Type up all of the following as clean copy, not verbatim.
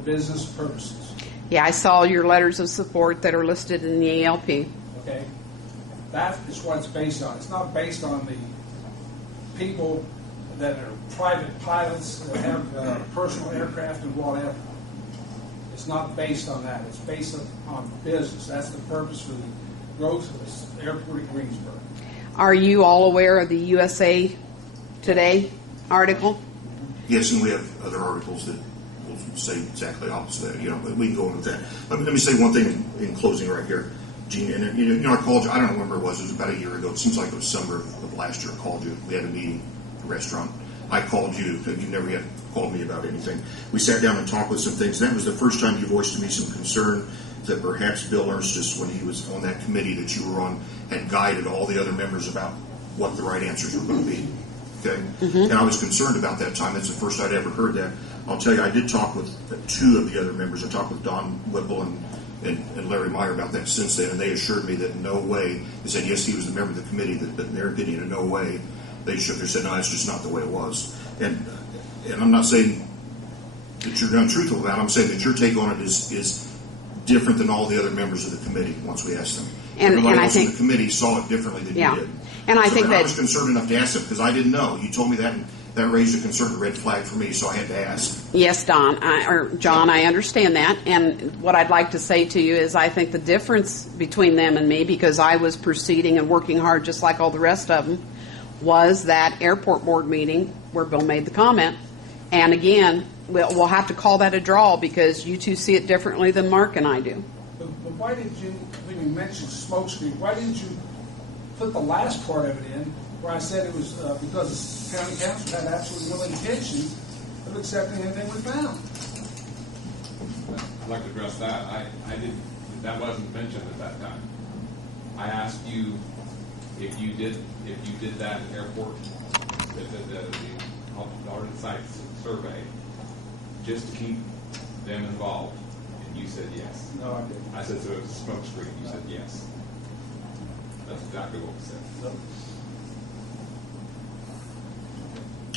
business purposes. Yeah, I saw your letters of support that are listed in the ALP. Okay? That is what it's based on. It's not based on the people that are private pilots that have personal aircraft and whatever. It's not based on that. It's based on business. That's the purpose for the growth of this airport at Greensburg. Are you all aware of the USA Today article? Yes, and we have other articles that will say exactly opposite that. But we can go on with that. Let me say one thing in closing right here, Gene. And I called you. I don't know when it was. It was about a year ago. It seems like it was summer of last year. I called you. We had a meeting at the restaurant. I called you. You never yet called me about anything. We sat down and talked with some things. That was the first time you voiced to me some concern that perhaps Bill Ernst, when he was on that committee that you were on, had guided all the other members about what the right answers were going to be. Okay? Mm-hmm. And I was concerned about that time. That's the first I'd ever heard that. I'll tell you, I did talk with two of the other members. I talked with Don Whipple and Larry Meyer about that since then, and they assured me that in no way, they said, yes, he was a member of the committee, but in their opinion, in no way, they shook their head, no, that's just not the way it was. And I'm not saying that you're untruthful about it. I'm saying that your take on it is different than all the other members of the committee once we asked them. Everybody else in the committee saw it differently than you did. And I think that I was concerned enough to ask them because I didn't know. You told me that, and that raised a concern, a red flag for me, so I had to ask. Yes, John, I understand that. And what I'd like to say to you is I think the difference between them and me, because I was proceeding and working hard just like all the rest of them, was that airport board meeting where Bill made the comment. And again, we'll have to call that a draw because you two see it differently than Mark and I do. But why did you, when you mentioned smokescreen, why didn't you put the last part of it in where I said it was because the county council had absolutely no intention of accepting anything we found? I'd like to address that. I didn't. That wasn't mentioned at that time. I asked you if you did that at airport, the Garden Sites survey, just to keep them involved, and you said yes. No, I didn't. I said so. It was a smoke screen. You said yes. That's exactly what we said.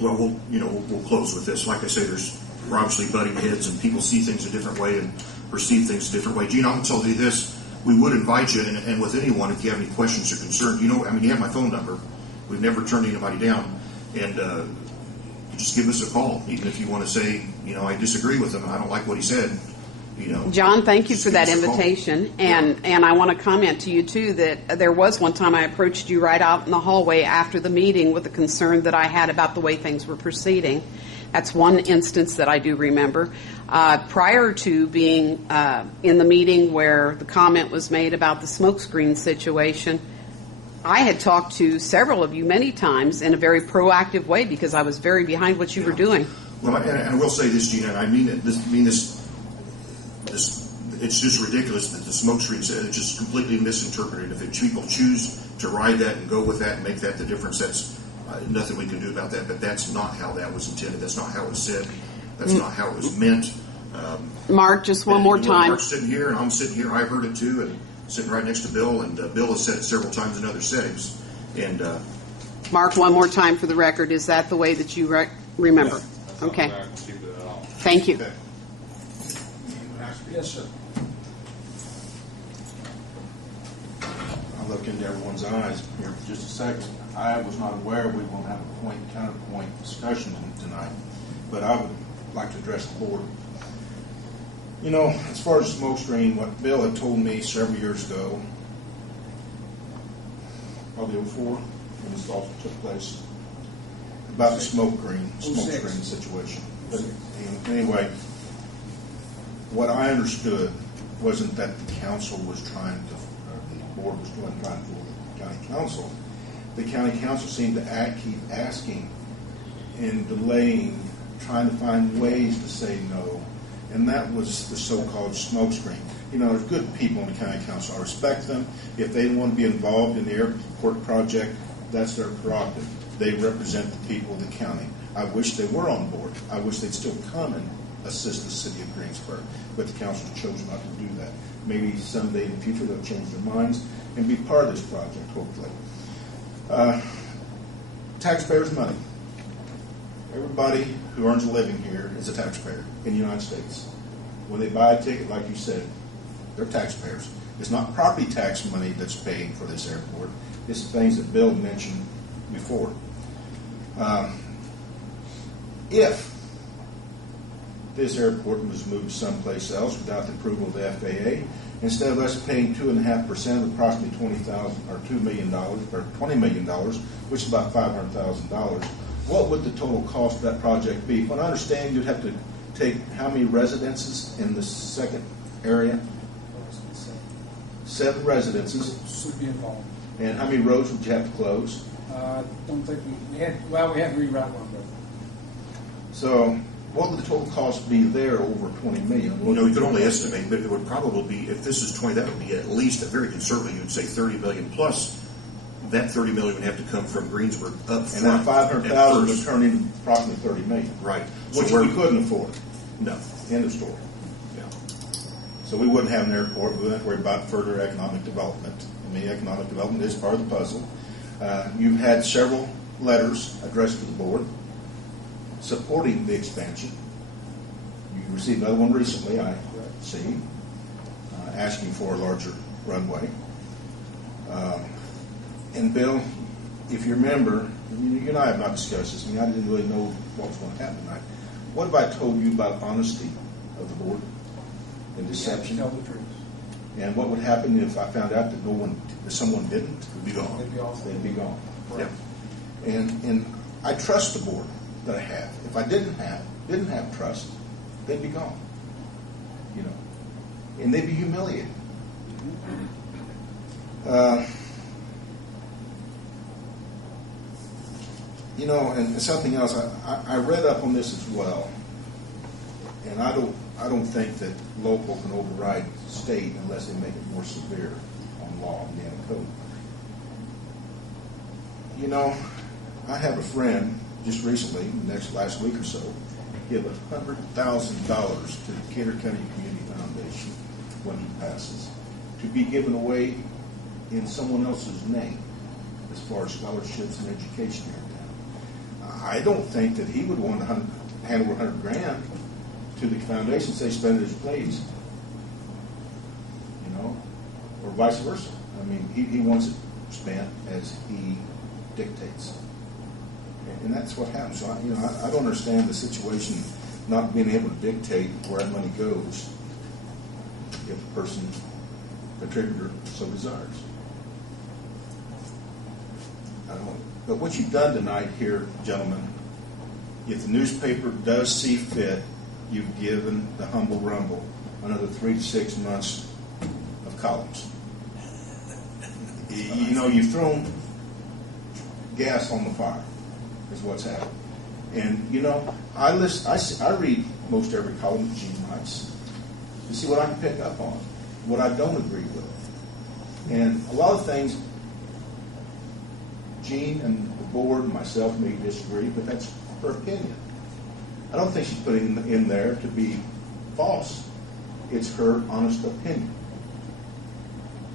Well, we'll close with this. Like I say, we're obviously butting heads, and people see things a different way and perceive things a different way. Gene, I'm going to tell you this. We would invite you, and with anyone, if you have any questions or concerns, you have my phone number. We've never turned anybody down, and just give us a call, even if you want to say, I disagree with him, I don't like what he said. John, thank you for that invitation, and I want to comment to you too that there was one time I approached you right out in the hallway after the meeting with a concern that I had about the way things were proceeding. That's one instance that I do remember. Prior to being in the meeting where the comment was made about the smokescreen situation, I had talked to several of you many times in a very proactive way because I was very behind what you were doing. Well, and I will say this, Gina, and I mean it. This it's just ridiculous that the smokescreen said it's just completely misinterpreted. If people choose to ride that and go with that and make that the difference, that's nothing we can do about that. But that's not how that was intended. That's not how it was said. That's not how it was meant. Mark, just one more time. Mark's sitting here, and I'm sitting here. I heard it too, and sitting right next to Bill, and Bill has said it several times in other settings. And Mark, one more time for the record. Is that the way that you remember? Yes, okay. Thank you. Okay. Yes, sir. I'll look into everyone's eyes here for just a second. I was not aware we won't have a counterpoint discussion tonight, but I would like to address the board. As far as smoke screen, what Bill had told me several years ago, probably 2004, when this all took place, about the smoke screen situation. But anyway, what I understood wasn't that the council was trying to, or the board was trying to fool the county council. The county council seemed to keep asking and delaying, trying to find ways to say no, and that was the so-called smoke screen. There's good people in the county council. I respect them. If they want to be involved in the airport project, that's their prerogative. They represent the people of the county. I wish they were on board. I wish they'd still come and assist the city of Greensburg, but the council chose not to do that. Maybe someday in the future they'll change their minds and be part of this project, hopefully. Taxpayers' money. Everybody who earns a living here is a taxpayer in the United States. when they buy a ticket, like you said, they're taxpayers. It's not property tax money that's paying for this airport. It's the things that Bill mentioned before. If this airport was moved someplace else without the approval of the FAA, instead of us paying 2.5% of approximately $20,000 or $2 million or $20 million, which is about $500,000, what would the total cost of that project be? Well, I understand you'd have to take how many residences in the second area? 7 residences. Should be involved. And how many roads would you have to close? I don't think we had to reroute one road. So what would the total cost be there over $20 million? You know, you could only estimate, but it would probably be, if this is 20, that would be at least, very conservative, you would say 30 million plus. That 30 million would have to come from Greensburg up front. And that 500,000 would turn into approximately 30 million. Right. Which So we couldn't afford. No. End of story. Yeah. So we wouldn't have an airport. We wouldn't have to worry about further economic development. I mean, economic development is part of the puzzle. You've had several letters addressed to the board supporting the expansion. You received another one recently, I see, asking for a larger runway. And Bill, if you remember, you and I have not discussed this. I mean, I didn't really know what was going to happen tonight. What have I told you about honesty of the board and deception? Tell the truth. And what would happen if I found out that someone didn't? Would be gone. They'd be off. They'd be gone. Yeah. And I trust the board that I have. If I didn't have trust, they'd be gone. You know, and they'd be humiliated. You know, and something else. I read up on this as well, and I don't think that local can override state unless they make it more severe on law and the code. You know, I have a friend just recently, last week or so, give $100,000 to the Decatur County Community Foundation when he passes to be given away in someone else's name as far as scholarships and education here in town. I don't think that he would want to hand over $100,000 to the foundation and say spend it as you please, you know, or vice versa. I mean, he wants it spent as he dictates. And that's what happens. So I don't understand the situation not being able to dictate where that money goes if the person, contributor, so desires. I don't know. But what you've done tonight here, gentlemen, if the newspaper does see fit, you've given the Humble Rumble another 3 to 6 months of columns. You know, you've thrown gas on the fire, is what's happened. And you know, I read most every column that Gene writes to see what I can pick up on, what I don't agree with. And a lot of things, Gene and the board and myself may disagree, but that's her opinion. I don't think she's putting it in there to be false. It's her honest opinion.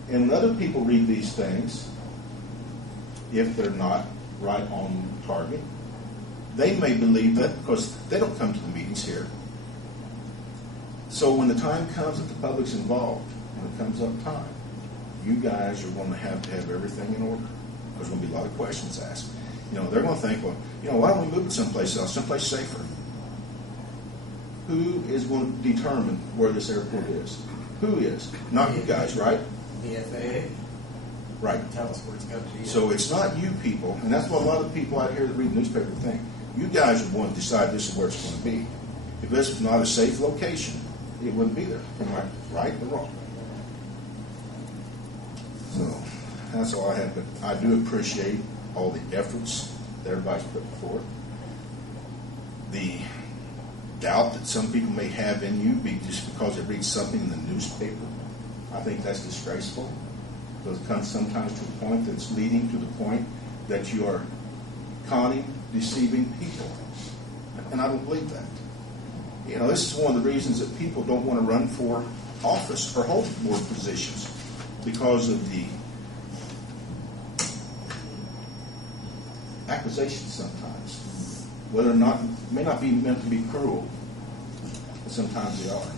And when other people read these things, if they're not right on target, they may believe that because they don't come to the meetings here. So when the time comes that the public's involved, when it comes up time, you guys are going to have everything in order. There's going to be a lot of questions asked. You know, they're going to think, well, you know, why don't we move it someplace else, someplace safer? Who is going to determine where this airport is? Who is? Not you guys, right? The FAA. Right. Tell us where it's going to be. So it's not you people, and that's what a lot of people out here that read the newspaper think. You guys are going to decide this is where it's going to be. If this was not a safe location, it wouldn't be there. Am I right or wrong? So that's all I have. But I do appreciate all the efforts that everybody's put forth. The doubt that some people may have in you just because they read something in the newspaper, I think that's disgraceful. Because it comes sometimes to a point that's leading to the point that you are conning, deceiving people. And I don't believe that. You know, this is one of the reasons that people don't want to run for office or hold board positions because of the accusations sometimes. Whether or not, may not be meant to be cruel, but sometimes they are.